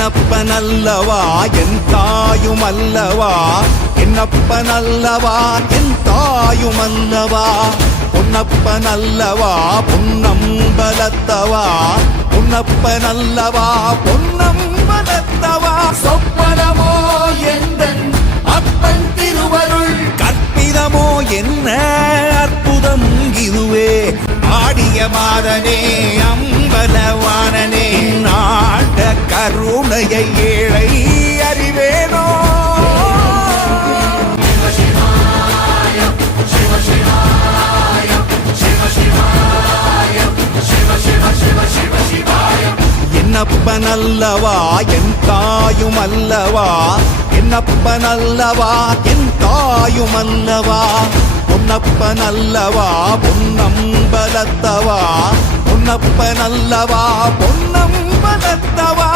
என்னப்பனல்லவா என் தாயுமல்லவா, என்னப்பனல்லவா என் தாயுமல்லவா, பொன்னப்பனல்லவா பொன்னம்பலத்தவா, பொன்னப்பனல்லவா பொன்னம்பலத்தவா. சொப்பனமோ எந்தன் அப்பன் திருவருள், கற்பிதமோ என்ன அற்புதம் இதுவே, ஆடிய மாதனே அம்பலவானனே, நாட கருணையை ஏழை அறிவேனோ. என்னப்பனல்லவா என் தாயுமல்லவா, என்னப்பனல்லவா என் தாயுமல்லவா, பொன்னப்பனல்லவா பொன்னம்பலத்தவா, பொன்னப்பனல்லவா பொன்னம்பலத்தவா.